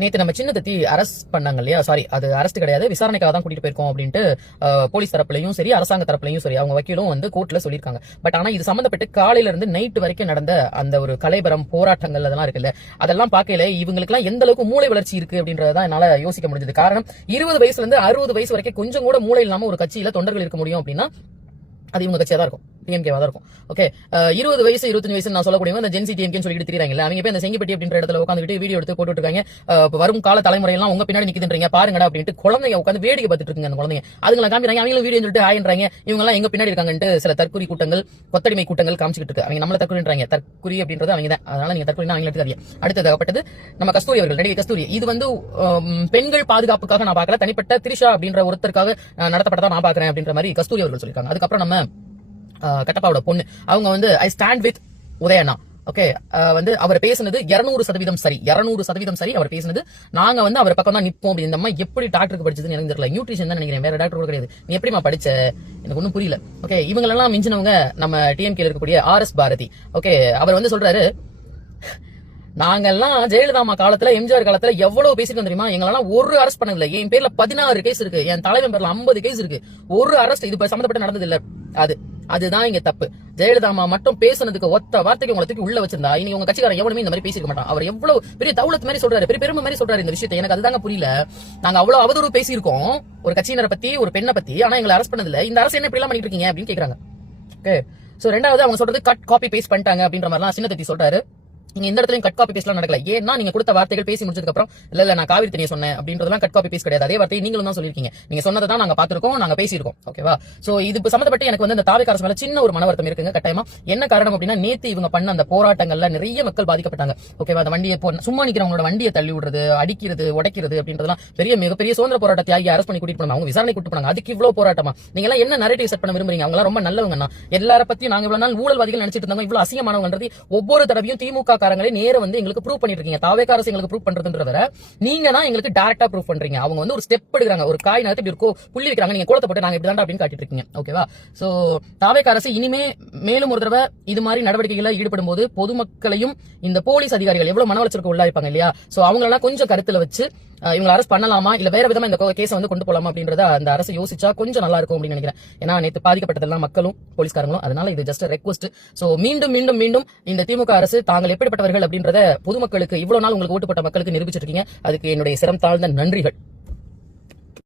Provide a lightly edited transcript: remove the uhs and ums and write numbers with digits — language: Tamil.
நேத்து நம்ம சின்ன தத்தி அரெஸ்ட் பண்ணாங்க இல்லையா, சாரி அது அரெஸ்ட் கிடையாது, விசாரணைக்காக தான் கூட்டிட்டு போயிருக்கோம் அப்படின்ட்டு போலீஸ் தரப்புலையும் சரி அரசாங்க தரப்புலையும் சரி அவங்க வக்கீலும் வந்து கோர்ட்ல சொல்லியிருக்காங்க. பட் ஆனா இது சம்பந்தப்பட்டு காலையில இருந்து நைட் வரைக்கும் நடந்த அந்த ஒரு கலைபரம் போராட்டங்கள் அதெல்லாம் இருக்குல்ல, அதெல்லாம் பார்க்கல இவங்களுக்கு எல்லாம் எந்த அளவுக்கு மூளை வளர்ச்சி இருக்கு அப்படின்றதான் என்னால யோசிக்க முடிஞ்சது. காரணம் 20 வயசுல இருந்து 60 வயசு வரைக்கும் கொஞ்சம் கூட மூளை இல்லாம ஒரு கட்சியில தொண்டர்கள் இருக்க முடியும் அப்படின்னா அது இவங்க கட்சியா தான் இருக்கும், டிஎம்கேவா தான் இருக்கும். ஓகே, 20 வயசு 25 வயசு நான் சொல்லக்கூடிய அந்த ஜென்சி டிஎம்கே சொல்லிட்டு தெரியுறாங்க. அவங்க போய் அந்த செங்கிப்பட்டி அப்படின்ற இடத்துல உட்காந்துட்டு வீடியோ எடுத்து போட்டு இருக்காங்க. வரும் கால தலைமுறையெல்லாம் உங்க பின்னாடி நிக்குதுன்றீங்க பாருங்கடா அப்படின்ட்டு குழந்தைங்க உட்காந்து வேடிக்கை பார்த்துட்டு இருக்குங்க. அந்த குழந்தைங்க அதுங்களை காமிக்கிறாங்க, அவங்களும் வீடியோ சொல்லிட்டு ஆயின்றாங்க. இவங்க எல்லாம் எங்க பின்னாடி இருக்காங்கன்ட்டு சில தற்குறி கூட்டங்கள் கொத்தடிமை கூட்டங்கள் காமிச்சிட்டு இருக்கு. அவங்க நம்மள தற்குறின்றாங்க, தற்குறி அப்படின்றது அவங்க தான். அதனால நீங்க தற்குறினா அவங்க எடுத்துக்காதீங்க. அடுத்ததாகப்பட்டது நம்ம கஸ்தூரி அவர்கள், நடிகை கஸ்தூரி. இது வந்து பெண்கள் பாதுகாப்புக்காக நான் பார்க்கல, தனிப்பட்ட திரிஷா அப்படின்ற ஒருத்தருக்காக நடத்தப்பட்டதா நான் பாக்குறேன் அப்படின்ற மாதிரி கஸ்தூரி அவர்கள் சொல்லிருக்காங்க. அதுக்கப்புறம் நம்ம கட்டப்பாவோட பொண்ணு அவங்க வந்து ஐ ஸ்டாண்ட் வித் உதயண்ணா. ஓகே, வந்து அவர் பேசுனது 200% சரி, 200% சரி. அவர் பேசுனது நாங்க வந்து அவர் பக்கம் தான் நிப்போம் அப்படின்னு. இந்த அம்மா எப்படி டாக்டருக்கு படிச்சதுன்னு எனக்கு தெரியல, நியூட்ரிஷன் தான் நினைக்கிறேன், வேற டாக்டர் கூட கிடையாது. நீ எப்படிமா படிச்ச, எனக்கு ஒன்னும் புரியல. ஓகே, இவங்களெல்லாம் மிஞ்சினவங்க நம்ம டிஎம்கே இருக்கக்கூடிய RS பாரதி. ஓகே, அவர் வந்து சொல்றாரு, நாங்கெல்லாம் ஜெயலலிதா காலத்துல எம்ஜிஆர் காலத்துல எவ்வளவு பேசிட்டு தெரியுமா, எங்களெல்லாம் ஒரு அரெஸ்ட் பண்ணதில்ல. என் பேர்ல 16 கேஸ் இருக்கு, என் தலைவன் பேர்ல 50 கேஸ் இருக்கு, ஒரு அரெஸ்ட் இது சம்பந்தப்பட்ட நடந்தது இல்ல. அதுதான் இங்க தப்பு. ஜெயலலிதா மட்டும் பேசுனதுக்கு ஒத்த வார்த்தைக்கு உங்களுக்கு உள்ள வச்சிருந்தா இனி உங்க கட்சிக்காரன் எவனுமே இந்த மாதிரி பேசிக்க மாட்டான். அவர் எவ்வளவு பெரிய தௌலத் மாதிரி சொல்றாரு, பெரிய பெருமை மாதிரி சொல்றாரு இந்த விஷயத்தை. எனக்கு அதுதாங்க புரியல. நாங்க அவ்வளவு அவதூறு பேசியிருக்கோம் ஒரு கட்சியினரை பத்தி, ஒரு பெண்ணை பத்தி, ஆனா எங்களை அரெஸ்ட் பண்ணதில்ல. இந்த அரசு என்ன இப்படி எல்லாம் பண்ணிட்டு இருக்கீங்க அப்படின்னு கேக்குறாங்க. ஓகே, சோ ரெண்டாவது அவங்க சொல்றது கட் காப்பி பேஸ்ட் பண்ணிட்டாங்க அப்படின்ற மாதிரி சின்ன தத்தி சொல்றாரு. நீங்க இந்த இடத்துல கட் காப்பி பேஸ்ட்லாம் நடக்கல. ஏன்னா நீங்க கொடுத்த வார்த்தைகள் பேசி முடிச்சதுக்கு அப்புறம் இல்ல நான் காவிரி தண்ணியை சொன்னேன் அப்படின்றதெல்லாம் கட் காப்பி பேஸ்ட் கிடையாது. அதே வார்த்தையை நீங்களும் தான் சொல்லிருக்கீங்க. நீங்க சொன்னதை தான் நாங்க பாத்துருக்கோம், நாங்க பேசியிருக்கோம். ஓகேவா? சோ இது சம்பந்தப்பட்டு எனக்கு வந்து இந்த தாவேக்கா அரசு மேல சின்ன ஒரு மனவருத்தம் இருக்குங்க கட்டாயமா. என்ன காரணம் அப்படின்னா, நேத்து இவங்க பண்ண அந்த போராட்டங்கள்ல நிறைய மக்கள் பாதிக்கப்பட்டாங்க. ஓகேவா? அந்த வண்டியை சும்மா நிக்கிறவங்களோட வண்டியை தள்ளி விடுறது, அடிக்கிறது, உடைக்கிறது அப்படின்றதெல்லாம் மிகப்பெரிய சுதந்திர போராட்ட தியாகி அரெஸ்ட் பண்ணி கூட்டிட்டு போனாங்க. அவங்க விசாரணை கூட்டு போனாங்க. அதுக்கு இவ்வளவு போராட்டமா? நீங்க எல்லாம் என்ன நரேட்டிவ் செட் பண்ண விரும்புறீங்க? அவங்க ரொம்ப நல்லவங்க. எல்லார பத்தி நாங்க இவ்வளவு நாள் ஊழல்வாதிகள் நினைச்சிட்டு இருந்தாங்க, இவ்வளவு அசிங்கமானவங்கன்றது ஒவ்வொரு தடவையும் திமுக காரங்களே நேர வந்து எங்களுக்கு ப்ரூவ் பண்ணிட்டு இருக்கீங்க. தாவேக்கா அரசு எங்களுக்கு ப்ரூவ் பண்றதுன்றத நீங்க தான் எங்களுக்கு டைரக்டா ப்ரூவ் பண்றீங்க. அவங்க வந்து ஒரு ஸ்டெப் எடுக்கிறாங்க, ஒரு காய் நகர்த்தி இப்படி இருக்கோ புள்ளி வைக்கிறாங்க, நீங்க கோலத்தை போட்டு நாங்க இப்படிதான் அப்படின்னு காட்டிட்டு இருக்கீங்க. ஓகேவா? சோ தாவேக்கா அரசு இனிமே மேலும் ஒரு தடவை இது மாதிரி நடவடிக்கைகளை ஈடுபடும் போது பொதுமக்களையும் இந்த போலீஸ் அதிகாரிகள் எவ்வளவு மன உளைச்சலுக்கு உள்ளாயிருப்பாங்க இல்லையா? சோ அவங்களெல்லாம் கொஞ்சம் கருத்துல வச்சு இவங்க அரெஸ்ட் பண்ணலாமா இல்ல வேற விதமா இந்த கேஸை வந்து கொண்டு போலாமா அப்படின்றத அந்த அரசு யோசிச்சா கொஞ்சம் நல்லா இருக்கும் அப்படின்னு நினைக்கிறேன். ஏன்னா நேற்று பாதிக்கப்பட்டதெல்லாம் மக்களும் போலீஸ்காரங்களும். அதனால இது ஜஸ்ட் ரெக்வஸ்ட். சோ மீண்டும் இந்த திமுக அரசு தாங்கள் எப்படிப்பட்டவர்கள் அப்படின்றத பொதுமக்களுக்கு இவ்வளவு நாள் உங்களுக்கு ஓட்டு போட்ட மக்களுக்கு நிரூபிச்சிருக்கீங்க. அதுக்கு என்னுடைய சிரம் தாழ்ந்த நன்றிகள்.